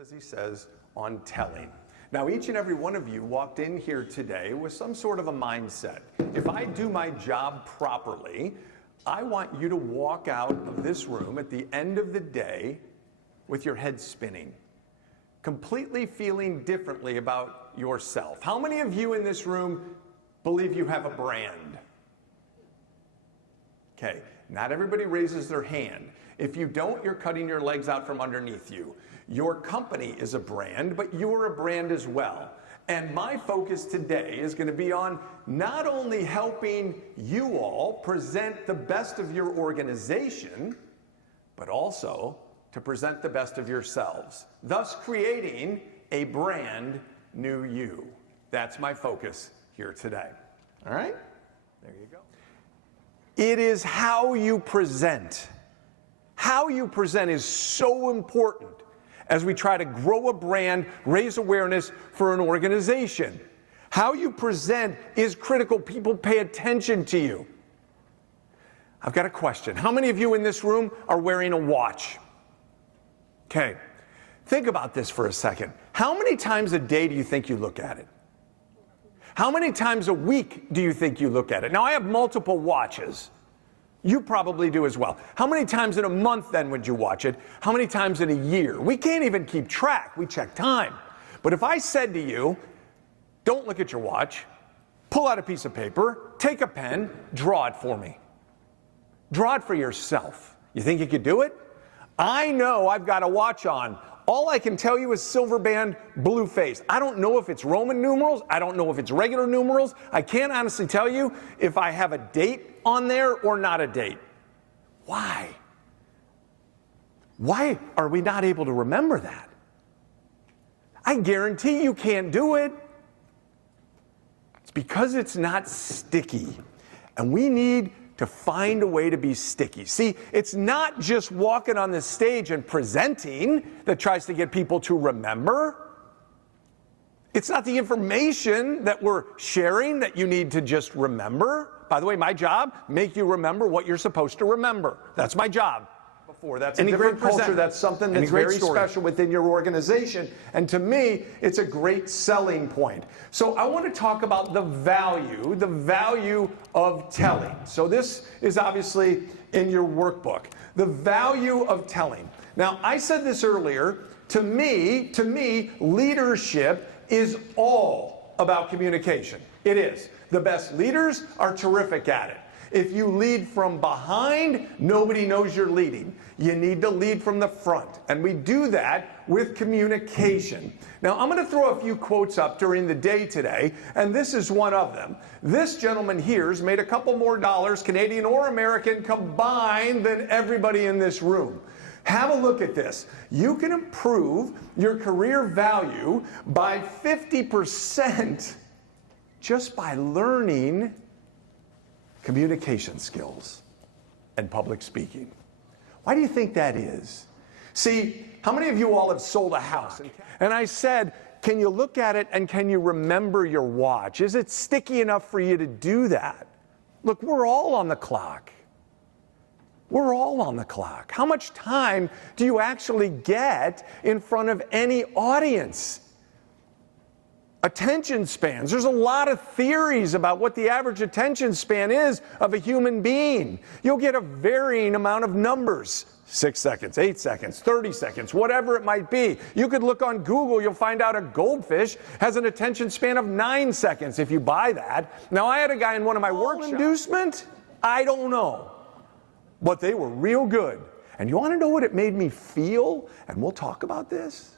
As he says, on telling. Now, each and every one of you walked in here today with some sort of a mindset. If I do my job properly, I want you to walk out of this room at the end of the day with your head spinning, completely feeling differently about yourself. How many of you in this room believe you have a brand? Okay, not everybody raises their hand. If you don't, you're cutting your legs out from underneath you. Your company is a brand, but you're a brand as well. And my focus today is going to be on not only helping you all present the best of your organization, but also to present the best of yourselves, thus creating a brand new you. That's my focus here today. All right? There you go. It is how you present. How you present is so important as we try to grow a brand, raise awareness for an organization. How you present is critical. People pay attention to you. I've got a question. How many of you in this room are wearing a watch? Okay, think about this for a second. How many times a day do you think you look at it? How many times a week do you think you look at it? Now, I have multiple watches. You probably do as well. How many times in a month then would you watch it? How many times in a year? We can't even keep track. We check time. But if I said to you, don't look at your watch, pull out a piece of paper, take a pen, draw it for me. Draw it for yourself. You think you could do it? I know I've got a watch on. All I can tell you is silver band, blue face. I don't know if it's Roman numerals. I don't know if it's regular numerals. I can't honestly tell you if I have a date on there or not a date. Why? Why are we not able to remember that? I guarantee you can't do it. It's because it's not sticky. And we need to find a way to be sticky. See, it's not just walking on the stage and presenting that tries to get people to remember. It's not the information that we're sharing that you need to just remember. By the way, my job, make you remember what you're supposed to remember. That's my job. That's a different culture. That's something that's very special within your organization. And to me, it's a great selling point. So I want to talk about the value of telling. So this is obviously in your workbook. The value of telling. Now, I said this earlier. To me, leadership is all about communication. It is. The best leaders are terrific at it. If you lead from behind, nobody knows you're leading. You need to lead from the front. And we do that with communication. Now, I'm going to throw a few quotes up during the day today, and this is one of them. This gentleman here's made a couple more dollars, Canadian or American, combined than everybody in this room. Have a look at this. You can improve your career value by 50% just by learning communication skills and public speaking. Why do you think that is? See, how many of you all have sold a house? And I said, can you look at it and can you remember your watch? Is it sticky enough for you to do that? Look, we're all on the clock. We're all on the clock. How much time do you actually get in front of any audience? Attention spans. There's a lot of theories about what the average attention span is of a human being. You'll get a varying amount of numbers. 6 seconds, 8 seconds, 30 seconds, whatever it might be. You could look on Google, you'll find out a goldfish has an attention span of 9 seconds if you buy that. Now, I had a guy in one of my workshops. Inducement? I don't know. But they were real good. And you want to know what it made me feel? And we'll talk about this.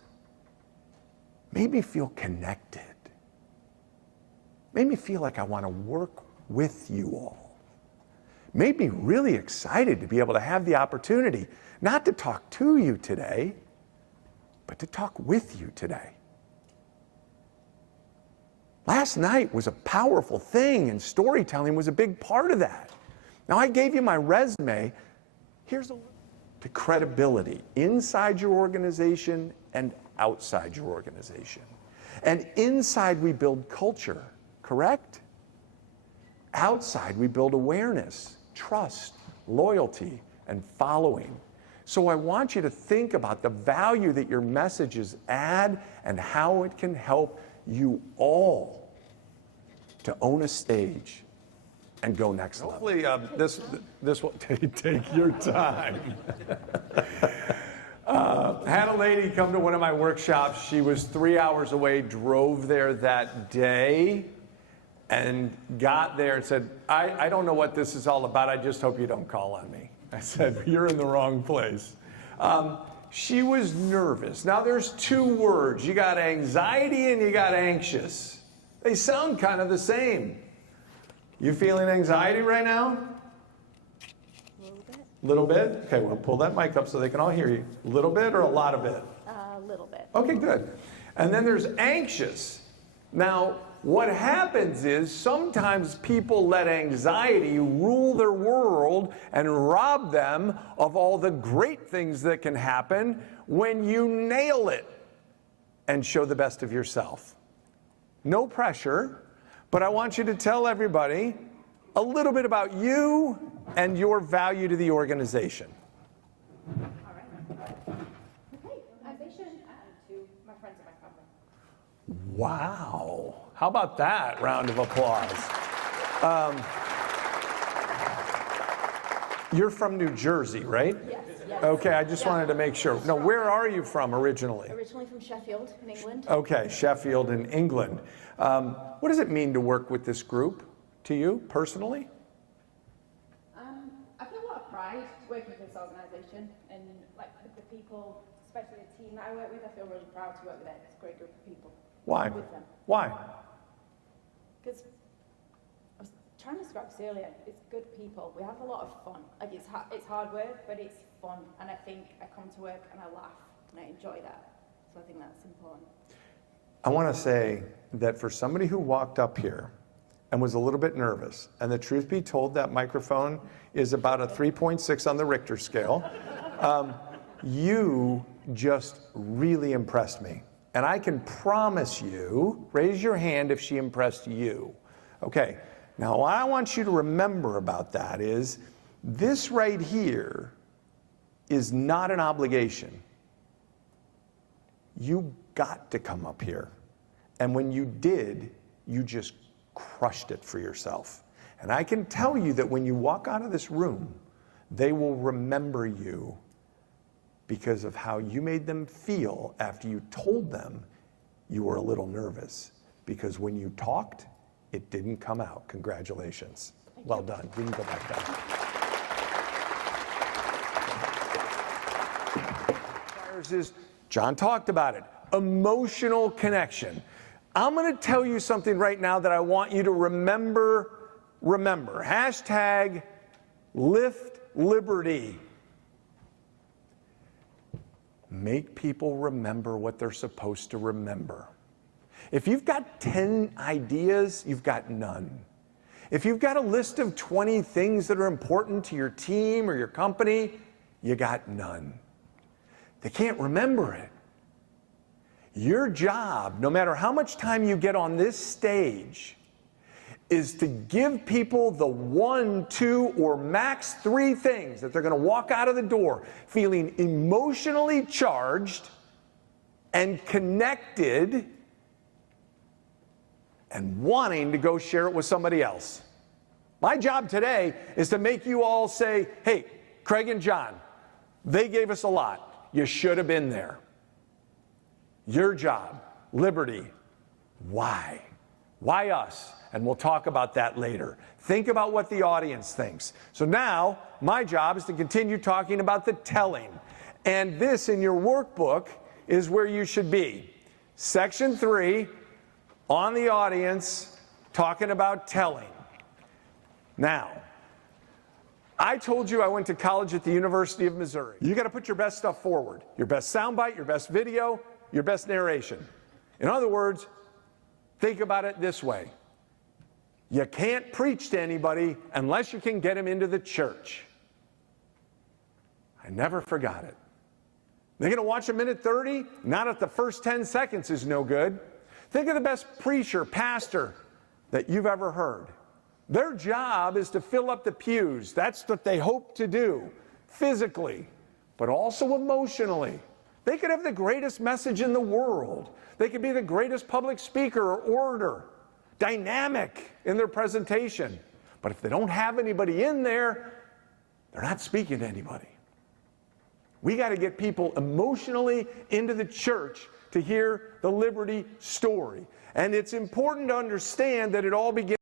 Made me feel connected. Made me feel like I want to work with you all. Made me really excited to be able to have the opportunity not to talk to you today, but to talk with you today. Last night was a powerful thing, and storytelling was a big part of that. Now, I gave you my resume. Here's a look to credibility inside your organization and outside your organization. And inside we build culture, correct? Outside we build awareness, trust, loyalty, and following. So I want you to think about the value that your messages add and how it can help you all to own a stage and go next level. Hopefully this will take your time. Had a lady come to one of my workshops. She was 3 hours away, drove there that day, and got there and said, I don't know what this is all about. I just hope you don't call on me. I said, you're in the wrong place. She was nervous. Now there's two words. You got anxiety and you got anxious. They sound kind of the same. You feeling anxiety right now? Little bit? Okay, well, pull that mic up so they can all hear you. A little bit or a lot of it? A little bit. Okay, good. And then there's anxious. Now, what happens is sometimes people let anxiety rule their world and rob them of all the great things that can happen when you nail it and show the best of yourself. No pressure, but I want you to tell everybody a little bit about you and your value to the organization. All right. Okay, organization and to my friends and my family. Wow. How about that round of applause? You're from New Jersey, right? Yes. Okay, I just wanted to make sure. No, where are you from originally? Originally from Sheffield in England. Okay, Sheffield in England. What does it mean to work with this group to you personally? I feel a lot of pride working with this organisation and like with the people, especially the team that I work with. I feel really proud to work with it. It's a great group of people. Why? With them. Why? Because I was trying to describe this earlier. It's good people. We have a lot of fun. Like it's hard work, but it's fun. And I think I come to work and I laugh and I enjoy that. So I think that's important. I want to say that for somebody who walked up here and was a little bit nervous, and the truth be told, that microphone is about a 3.6 on the Richter scale, you just really impressed me. And I can promise you, raise your hand if she impressed you. Okay, now what I want you to remember about that is this right here is not an obligation. You got to come up here. And when you did, you just crushed it for yourself. And I can tell you that when you walk out of this room, they will remember you because of how you made them feel after you told them you were a little nervous. Because when you talked, it didn't come out. Congratulations. Well done. We can go back down. Is John talked about it. Emotional connection. I'm going to tell you something right now that I want you to remember. Hashtag Lift Liberty. Make people remember what they're supposed to remember. If you've got 10 ideas, you've got none. If you've got a list of 20 things that are important to your team or your company, you got none. They can't remember it. Your job, no matter how much time you get on this stage, is to give people the 1, 2, or max 3 things that they're going to walk out of the door feeling emotionally charged and connected and wanting to go share it with somebody else. My job today is to make you all say, hey, Kraig and John, they gave us a lot. You should have been there. Your job, liberty. Why? Why us? And we'll talk about that later. Think about what the audience thinks. So now, my job is to continue talking about the telling. And this in your workbook is where you should be. Section 3, on the audience, talking about telling. Now, I told you I went to college at the University of Missouri. You got to put your best stuff forward. Your best soundbite, your best video, your best narration. In other words, think about it this way. You can't preach to anybody unless you can get them into the church. I never forgot it. They're going to watch a minute 30? Not if the first 10 seconds is no good. Think of the best preacher, pastor that you've ever heard. Their job is to fill up the pews. That's what they hope to do physically. but also emotionally. They could have the greatest message in the world. They could be the greatest public speaker or orator, dynamic in their presentation. But if they don't have anybody in there, they're not speaking to anybody. We got to get people emotionally into the church to hear the Liberty story. And it's important to understand that it all begins